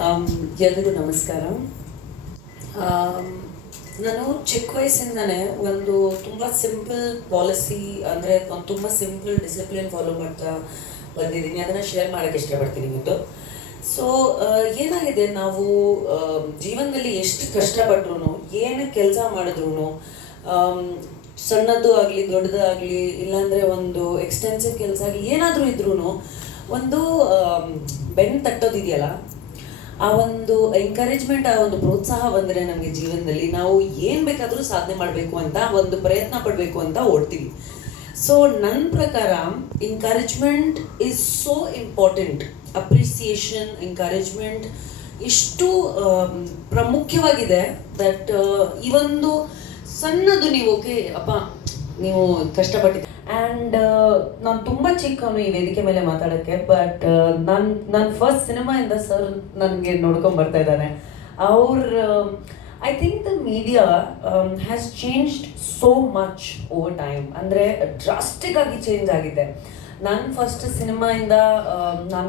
Am, ಎಲ್ರಿಗೂ ನಮಸ್ಕಾರ. Am, ನಾನು ಚಿಕ್ಕ ವಯಸ್ಸಿಂದನೇ ಒಂದು ತುಂಬ ಸಿಂಪಲ್ ಪಾಲಿಸಿ, ಅಂದರೆ ಒಂದು ತುಂಬ ಸಿಂಪಲ್ ಡಿಸಿಪ್ಲಿನ್ ಫಾಲೋ ಮಾಡ್ತಾ ಬಂದಿದ್ದೀನಿ. ಅದನ್ನು ಶೇರ್ ಮಾಡೋಕ್ಕೆ ಇಷ್ಟಪಡ್ತೀನಿ ಇವತ್ತು. ಸೊ ಏನಾಗಿದೆ, ನಾವು ಜೀವನದಲ್ಲಿ ಎಷ್ಟು ಕಷ್ಟಪಟ್ರು, ಏನೇ ಕೆಲಸ ಮಾಡಿದ್ರು, ಸಣ್ಣದ್ದು ಆಗಲಿ ದೊಡ್ಡದು ಆಗಲಿ, ಇಲ್ಲಾಂದರೆ ಒಂದು ಎಕ್ಸ್ಟೆನ್ಸಿವ್ ಕೆಲಸ ಆಗಲಿ, ಏನಾದರೂ ಇದ್ರೂ ಒಂದು ಬೆನ್ನು ತಟ್ಟೋದಿದೆಯಲ್ಲ, ಆ ಒಂದು ಎಂಕರೇಜ್ಮೆಂಟ್, ಆ ಒಂದು ಪ್ರೋತ್ಸಾಹ ಬಂದರೆ ನಮಗೆ ಜೀವನದಲ್ಲಿ ನಾವು ಏನು ಬೇಕಾದರೂ ಸಾಧನೆ ಮಾಡಬೇಕು ಅಂತ, ಒಂದು ಪ್ರಯತ್ನ ಪಡಬೇಕು ಅಂತ ಓಡ್ತೀವಿ. ಸೊ ನನ್ನ ಪ್ರಕಾರ encouragement is so important. Appreciation, encouragement ಇಷ್ಟು ಪ್ರಾಮುಖ್ಯವಾಗಿದೆ ದಟ್ ಈ ಒಂದು ಸಣ್ಣದು ನೀವು ಓಕೆ ಅಪ್ಪ ನೀವು ಕಷ್ಟಪಟ್ಟಿದ್ದೆ. ಆ್ಯಂಡ್ ನಾನು ತುಂಬ ಚಿಕ್ಕವನು ಈ ವೇದಿಕೆ ಮೇಲೆ ಮಾತಾಡೋಕ್ಕೆ, ಬಟ್ ನನ್ನ ಫಸ್ಟ್ ಸಿನಿಮಾಯಿಂದ ಸರ್ ನನಗೆ ನೋಡ್ಕೊಂಡು ಬರ್ತಾ ಇದ್ದಾನೆ. I think the media has changed so much over time. ಅಂದರೆ ಡ್ರಾಸ್ಟಿಕ್ ಆಗಿ ಚೇಂಜ್ ಆಗಿದೆ. ನನ್ನ ಫಸ್ಟ್ ಸಿನಿಮಾಯಿಂದ ನಾನು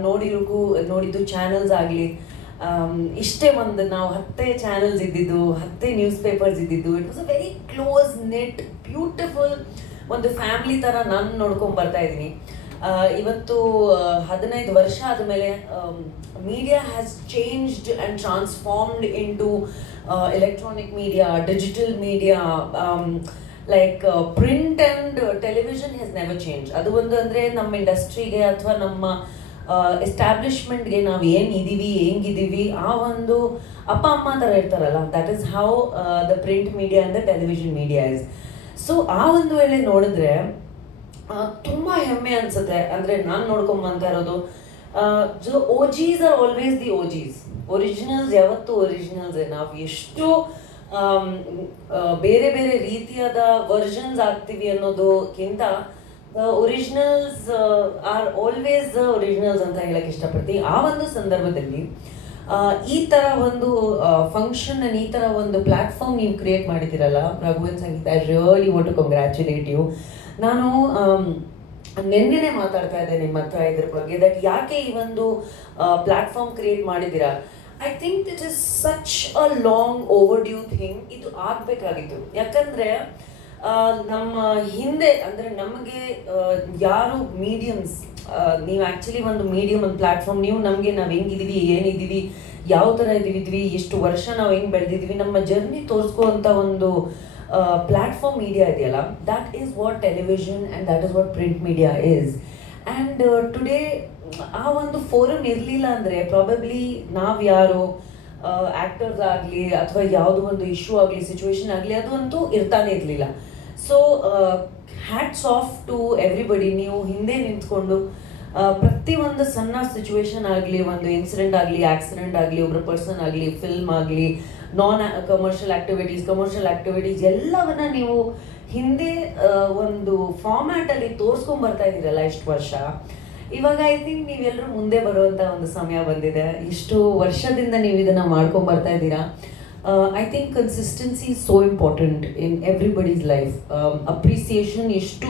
ನೋಡಿದ್ದು ಚಾನಲ್ಸ್ ಆಗಲಿ, ಇಷ್ಟೇ ಒಂದು ನಾವು 10 ಚಾನಲ್ಸ್ ಇದ್ದಿದ್ದು, 10 ನ್ಯೂಸ್ ಪೇಪರ್ಸ್ ಇದ್ದಿದ್ದು. It was a very close knit beautiful ಒಂದು ಫ್ಯಾಮಿಲಿ ಥರ ನಾನು ನೋಡ್ಕೊಂಡು ಬರ್ತಾ ಇದ್ದೀನಿ. ಇವತ್ತು 15 ವರ್ಷ ಆದಮೇಲೆ media has changed and transformed into electronic media, digital media, like print and television has never change. ಅದು ಒಂದು ಅಂದರೆ ನಮ್ಮ ಇಂಡಸ್ಟ್ರಿಗೆ ಅಥವಾ ನಮ್ಮ ಎಸ್ಟಾಬ್ಲಿಷ್ಮೆಂಟ್ಗೆ ನಾವು ಏನಿದ್ದೀವಿ, ಹೆಂಗಿದ್ದೀವಿ, ಆ ಒಂದು ಅಪ್ಪ ಅಮ್ಮ ಥರ ಇರ್ತಾರಲ್ಲ, that is how the print media and the television media is. So ಆ ಒಂದು ವೇಳೆ ನೋಡಿದ್ರೆ ತುಂಬ ಹೆಮ್ಮೆ ಅನಿಸುತ್ತೆ. ಅಂದರೆ ನಾನು ನೋಡ್ಕೊಂಬಂತ ಇರೋದು, OGs are always the OGs. Originals ಯಾವತ್ತೂ ಒರಿಜಿನಲ್ಸೇ. ನಾವು ಎಷ್ಟು ಬೇರೆ ಬೇರೆ ರೀತಿಯಾದ ವರ್ಷನ್ಸ್ ಆಗ್ತೀವಿ ಅನ್ನೋದಕ್ಕಿಂತ ಒರಿಜಿನಲ್ಸ್ ಆರ್ ಆಲ್ವೇಸ್ ಒರಿಜಿನಲ್ಸ್ ಅಂತ ಹೇಳಕ್ಕೆ ಇಷ್ಟಪಡ್ತೀನಿ. ಆ ಒಂದು ಸಂದರ್ಭದಲ್ಲಿ ಈ ಥರ ಒಂದು ಫಂಕ್ಷನ್, ಈ ಥರ ಒಂದು ಪ್ಲ್ಯಾಟ್ಫಾರ್ಮ್ ನೀವು ಕ್ರಿಯೇಟ್ ಮಾಡಿದ್ದೀರಲ್ಲ Raghavan Sangeetha, I really want to congratulate you. ನಾನು ನಿನ್ನೆನೇ ಮಾತಾಡ್ತಾ ಇದ್ದೆ ನಿಮ್ಮ ಹತ್ರ ಇದ್ರ ಬಗ್ಗೆ, ದಟ್ ಯಾಕೆ ಈ ಒಂದು ಪ್ಲ್ಯಾಟ್ಫಾರ್ಮ್ ಕ್ರಿಯೇಟ್ ಮಾಡಿದ್ದೀರಾ. I think it is such a long overdue thing. ಇದು ಆಗಬೇಕಾಗಿತ್ತು. ಯಾಕಂದರೆ ನಮ್ಮ ಹಿಂದೆ ಅಂದರೆ ನಮಗೆ ಯಾರು ಮೀಡಿಯಮ್ಸ್, ನೀವು ಆ್ಯಕ್ಚುಲಿ ಒಂದು ಮೀಡಿಯಮ್, ಒಂದು ಪ್ಲ್ಯಾಟ್ಫಾರ್ಮ್, ನಾವು ಹೆಂಗಿದ್ದೀವಿ, ಏನಿದ್ದೀವಿ, ಯಾವ ಥರ ಇದ್ದೀವಿ, ಎಷ್ಟು ವರ್ಷ ನಾವು ಹೆಂಗೆ ಬೆಳೆದಿದ್ದೀವಿ, ನಮ್ಮ ಜರ್ನಿ ತೋರಿಸ್ಕೋವಂಥ ಒಂದು ಪ್ಲ್ಯಾಟ್ಫಾರ್ಮ್ ಮೀಡಿಯಾ ಇದೆಯಲ್ಲ, that is what television and that is what print media is. And today ಆ ಒಂದು ಫೋರಮ್ ಇರಲಿಲ್ಲ ಅಂದರೆ ಪ್ರಾಬಬ್ಲಿ ನಾವು ಯಾರು ಆ್ಯಕ್ಟರ್ಸ್ ಆಗಲಿ ಅಥವಾ ಯಾವುದೋ ಒಂದು ಇಶ್ಯೂ ಆಗಲಿ, ಸಿಚುವೇಶನ್ ಆಗಲಿ, ಅದು ಅಂತೂ ಇರ್ತಾನೆ ಇರಲಿಲ್ಲ. So hats off to everybody. ನೀವು ಹಿಂದೆ ನಿಂತ್ಕೊಂಡು ಪ್ರತಿಯೊಂದು ಸಣ್ಣ ಸಿಚುವೇಶನ್ ಆಗಲಿ, ಒಂದು ಇನ್ಸಿಡೆಂಟ್ ಆಗಲಿ, ಆಕ್ಸಿಡೆಂಟ್ ಆಗಲಿ, ಒಬ್ಬರ ಪರ್ಸನ್ ಆಗಲಿ, ಫಿಲ್ಮ್ ಆಗಲಿ, ಕಮರ್ಷಿಯಲ್ ಆ್ಯಕ್ಟಿವಿಟೀಸ್ ಎಲ್ಲವನ್ನ ನೀವು ಹಿಂದೆ ಒಂದು ಫಾರ್ಮ್ಯಾಟಲ್ಲಿ ತೋರಿಸ್ಕೊಂಬರ್ತಾ ಇದ್ದೀರಲ್ಲ ಇಷ್ಟು ವರ್ಷ. ಇವಾಗ ಐ ಥಿಂಕ್ ನೀವೆಲ್ಲರೂ ಮುಂದೆ ಬರುವಂಥ ಒಂದು ಸಮಯ ಬಂದಿದೆ. ಇಷ್ಟು ವರ್ಷದಿಂದ ನೀವು ಇದನ್ನು ಮಾಡ್ಕೊಂಬರ್ತಾ ಇದ್ದೀರಾ. I think consistency is so important in everybody's life. Appreciation ಎಷ್ಟು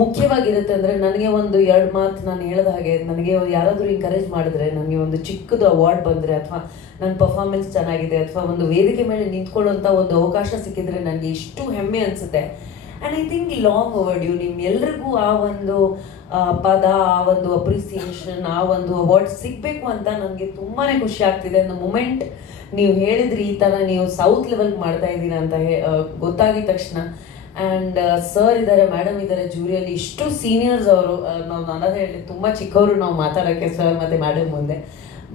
ಮುಖ್ಯವಾಗಿರುತ್ತೆ ಅಂದರೆ, ನನಗೆ ಒಂದು 2 ಮಾತು ನಾನು ಹೇಳಿದ ಹಾಗೆ, ನನಗೆ ಯಾರಾದರೂ ಎಂಕರೇಜ್ ಮಾಡಿದ್ರೆ, ನನಗೆ ಒಂದು ಚಿಕ್ಕದು ಅವಾರ್ಡ್ ಬಂದರೆ, ಅಥವಾ ನನ್ನ ಪರ್ಫಾರ್ಮೆನ್ಸ್ ಚೆನ್ನಾಗಿದೆ, ಅಥವಾ ಒಂದು ವೇದಿಕೆ ಮೇಲೆ ನಿಂತ್ಕೊಳ್ಳೋಂಥ ಒಂದು ಅವಕಾಶ ಸಿಕ್ಕಿದ್ರೆ ನನಗೆ ಇಷ್ಟು ಹೆಮ್ಮೆ ಅನಿಸುತ್ತೆ. And I think long overdue ನಿಮ್ಮೆಲ್ರಿಗೂ ಆ ಒಂದು ಪದ, ಆ ಒಂದು ಅಪ್ರಿಸಿಯೇಷನ್, ಆ ಒಂದು ಅವಾರ್ಡ್ ಸಿಗಬೇಕು ಅಂತ ನನಗೆ ತುಂಬಾ ಖುಷಿ ಆಗ್ತಿದೆ. ದ ಮೂಮೆಂಟ್ ನೀವು ಹೇಳಿದ್ರಿ ಈ ಥರ ನೀವು ಸೌತ್ ಲೆವೆಲ್ಗೆ ಮಾಡ್ತಾ ಇದ್ದೀರಾ ಅಂತ ಗೊತ್ತಾಗಿದ ತಕ್ಷಣ, ಆ್ಯಂಡ್ ಸರ್ ಇದ್ದಾರೆ, ಮೇಡಮ್ ಇದ್ದಾರೆ ಜೂರಿಯಲ್ಲಿ, ಇಷ್ಟು ಸೀನಿಯರ್ಸ್ ಅವರು. ನಾವು ನನ್ನದೇ ಹೇಳಿ ತುಂಬ ಚಿಕ್ಕವರು ನಾವು ಮಾತಾಡೋಕ್ಕೆ ಸರ್ ಮತ್ತು ಮೇಡಮ್ ಮುಂದೆ.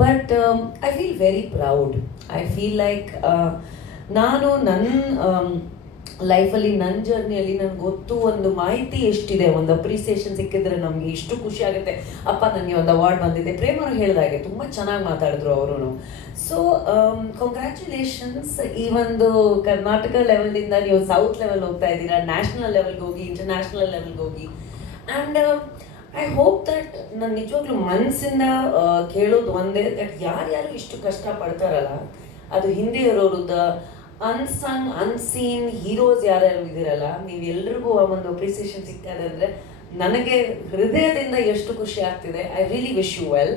But I feel very proud. I feel like ನಾನು ನನ್ನ ಲೈಫಲ್ಲಿ, ನನ್ನ ಜರ್ನಿಯಲ್ಲಿ ನನಗೆ ಗೊತ್ತು ಒಂದು ಮಾಹಿತಿ ಎಷ್ಟಿದೆ. ಒಂದು ಅಪ್ರಿಸಿಯೇಷನ್ ಸಿಕ್ಕಿದ್ರೆ ನಮಗೆ ಇಷ್ಟು ಖುಷಿ ಆಗುತ್ತೆ. ಅಪ್ಪ ನನಗೆ ಒಂದು ಅವಾರ್ಡ್ ಬಂದಿದೆ. ಪ್ರೇಮ್ ಅವರು ಹೇಳಿದಾಗೆ ತುಂಬ ಚೆನ್ನಾಗಿ ಮಾತಾಡಿದ್ರು ಅವರು. So congratulations. ಈ ಒಂದು ಕರ್ನಾಟಕ ಲೆವೆಲ್ನಿಂದ ನೀವು ಸೌತ್ ಲೆವೆಲ್ ಹೋಗ್ತಾ ಇದ್ದೀರಾ, ನ್ಯಾಷನಲ್ ಲೆವೆಲ್ಗೆ ಹೋಗಿ, ಇಂಟರ್ನ್ಯಾಷನಲ್ ಲೆವೆಲ್ಗೆ ಹೋಗಿ. ಆ್ಯಂಡ್ ಐ ಹೋಪ್ ದಟ್ ನಾನು ನಿಜವಾಗ್ಲೂ ಮನಸ್ಸಿಂದ ಕೇಳೋದು ಒಂದೇ, ದಟ್ ಯಾರ್ಯಾರು ಇಷ್ಟು ಕಷ್ಟಪಡ್ತಾರಲ್ಲ, ಅದು ಹಿಂದೆ ಇರೋರು, ಅನ್ಸಂಗ್ ಅನ್ಸೀನ್ ಹೀರೋಸ್ ಯಾರ್ಯಾರು ಇದ್ದೀರಲ್ಲ, ನೀವೆಲ್ರಿಗೂ ಆ ಒಂದು ಅಪ್ರಿಸಿಯೇಷನ್ ಸಿಗ್ತಾ ಇದೆ ಅಂದರೆ ನನಗೆ ಹೃದಯದಿಂದ ಎಷ್ಟು ಖುಷಿ ಆಗ್ತಿದೆ. I really wish you well.